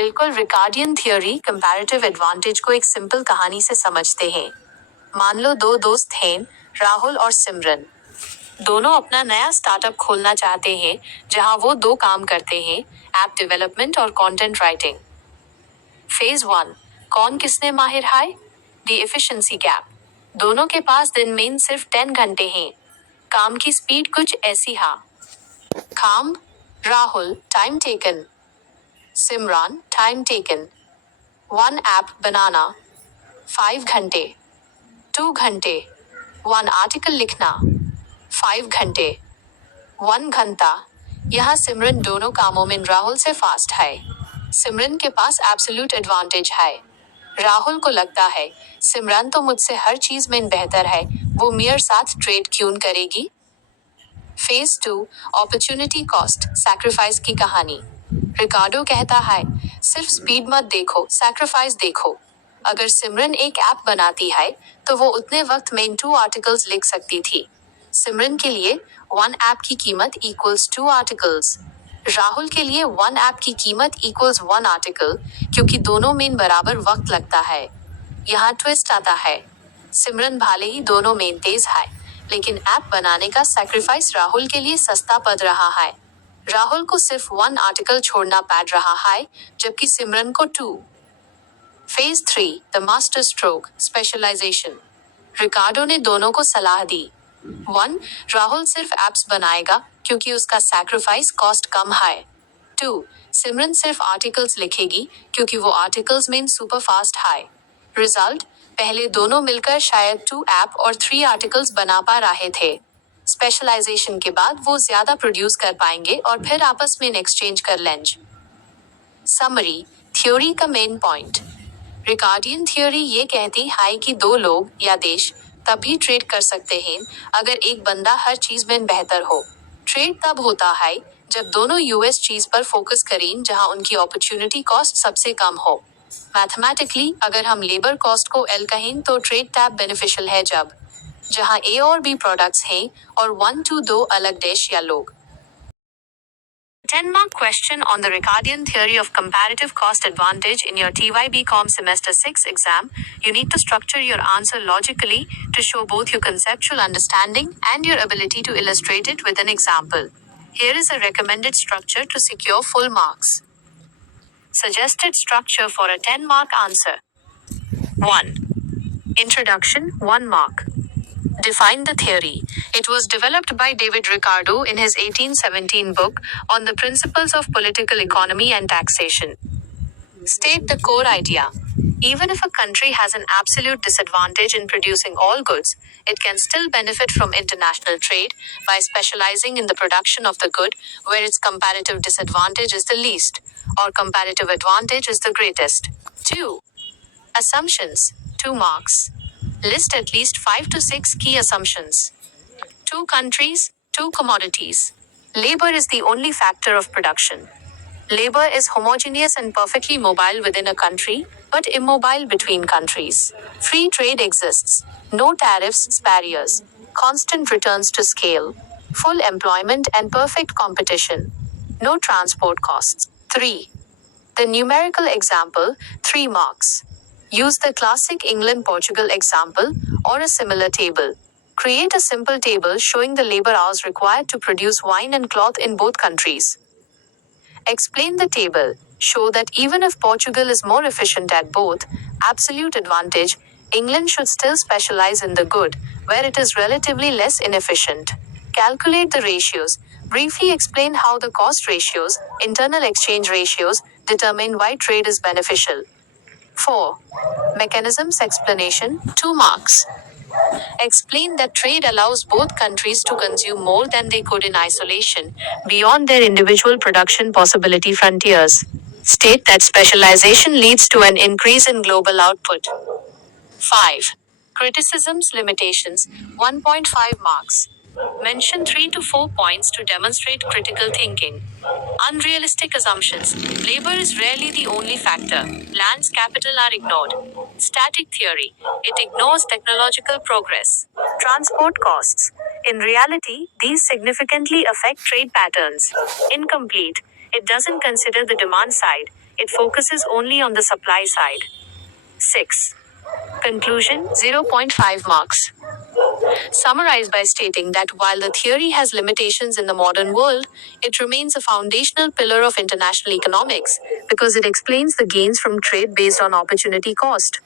बिल्कुल। Ricardian theory comparative advantage को एक सिंपल कहानी से समझते हैं। मान लो दो दोस्त हैं, राहुल और सिमरन। दोनों अपना नया स्टार्टअप खोलना चाहते हैं, जहां वो दो काम करते हैं, ऐप डेवलपमेंट और कंटेंट राइटिंग। फेज 1, कौन किसने माहिर है? The efficiency gap. दोनों के पास दिन में सिर्फ 10 घंटे हैं। काम की स्पीड कुछ ऐसी है। काम, राहुल टाइम टेकन, सिमरन टाइम टेकन 1 ऐप बनाना 5 घंटे, 2 घंटे 1 आर्टिकल लिखना 5 घंटे, 1 घंटा। यहाँ सिमरन दोनों कामों में राहुल से फास्ट है। सिमरन के पास एब्सोल्यूट एडवांटेज है। राहुल को लगता है सिमरन तो मुझसे हर चीज में बेहतर है, वो मेरे साथ ट्रेड क्यों करेगी? फेज 2, अपॉर्चुनिटी कॉस्ट सैक्रिफाइस की कहानी। रिकार्डो कहता है, सिर्फ स्पीड मत देखो, सैक्रिफाइस देखो। अगर सिमरन एक ऐप बनाती है, तो वो उतने वक्त में 2 आर्टिकल्स लिख सकती थी। सिमरन के लिए 1 ऐप की कीमत इक्वल्स 2 आर्टिकल्स। राहुल के लिए 1 ऐप की कीमत इक्वल्स 1 आर्टिकल, क्योंकि दोनों में बराबर वक्त लगता है। यहाँ ट्विस्ट आता है। सिमरन भले ही दोनों में तेज है, लेकिन ऐप बनाने का सैक्रिफाइस राहुल के लिए सस्ता पड़ रहा है। राहुल को सिर्फ 1 आर्टिकल छोड़ना पड़ रहा है, जबकि सिमरन को 2। Phase 3, the master stroke specialisation. Ricardo ने दोनों को सलाह दी। 1, राहुल सिर्फ एप्स बनाएगा, क्योंकि उसका सैक्रिफाइस कॉस्ट कम है। 2, सिमरन सिर्फ आर्टिकल्स लिखेगी, क्योंकि वो आर्टिकल्स में सुपर फास्ट है। रिजल्ट, पहले दोनों मिलकर शायद 2 ऐप और 3 आर्टिकल्स बना पा रहे थे। स्पेशलाइजेशन के बाद वो ज्यादा प्रोड्यूस कर पाएंगे और फिर आपस में एक्सचेंज कर लेंगे। समरी, थ्योरी का मेन पॉइंट। रिकार्डियन थ्योरी ये कहती है कि दो लोग या देश तभी ट्रेड कर सकते हैं, अगर एक बंदा हर चीज में बेहतर हो। ट्रेड तब होता है, जब दोनों यूएस चीज पर फोकस करें जहां उनकी अपॉर्चुनिटी कॉस्ट सबसे कम हो। मैथमेटिकली, अगर हम लेबर कॉस्ट को एल कहें तो ट्रेड टैब बेनिफिशियल है जहां ए और बी प्रोडक्ट्स हैं और 1 to 2 अलग देश या लोग। 10-mark question on the Ricardian theory of comparative cost advantage in your TYBcom semester 6 exam. You need to structure your answer logically to show both your conceptual understanding and your ability to illustrate it with an example. Here is a recommended structure to secure full marks. Suggested structure for a 10-mark answer. 1. Introduction, 1 mark. Define the theory. It was developed by David Ricardo in his 1817 book on the principles of political economy and taxation. State the core idea. Even if a country has an absolute disadvantage in producing all goods, it can still benefit from international trade by specializing in the production of the good where its comparative disadvantage is the least, or comparative advantage is the greatest. 2. Assumptions, 2 marks. List at least 5 to 6 key assumptions. 2 countries, 2 commodities. Labor is the only factor of production. Labor is homogeneous and perfectly mobile within a country, but immobile between countries. Free trade exists. No tariffs, barriers. Constant returns to scale. Full employment and perfect competition. No transport costs. 3. The numerical example, 3 marks. Use the classic England-Portugal example or a similar table. Create a simple table showing the labor hours required to produce wine and cloth in both countries. Explain the table. Show that even if Portugal is more efficient at both, absolute advantage, England should still specialize in the good, where it is relatively less inefficient. Calculate the ratios. Briefly explain how the cost ratios, internal exchange ratios, determine why trade is beneficial. 4. Mechanisms explanation, 2 marks. Explain that trade allows both countries to consume more than they could in isolation, beyond their individual production possibility frontiers. State that specialization leads to an increase in global output. 5. Criticisms limitations, 1.5 marks. Mention 3 to 4 points to demonstrate critical thinking. Unrealistic assumptions. Labor is rarely the only factor. Land's capital are ignored. Static theory. It ignores technological progress. Transport costs. In reality, these significantly affect trade patterns. Incomplete. It doesn't consider the demand side. It focuses only on the supply side. 6. Conclusion, 0.5 marks. Summarize by stating that while the theory has limitations in the modern world, it remains a foundational pillar of international economics because it explains the gains from trade based on opportunity cost.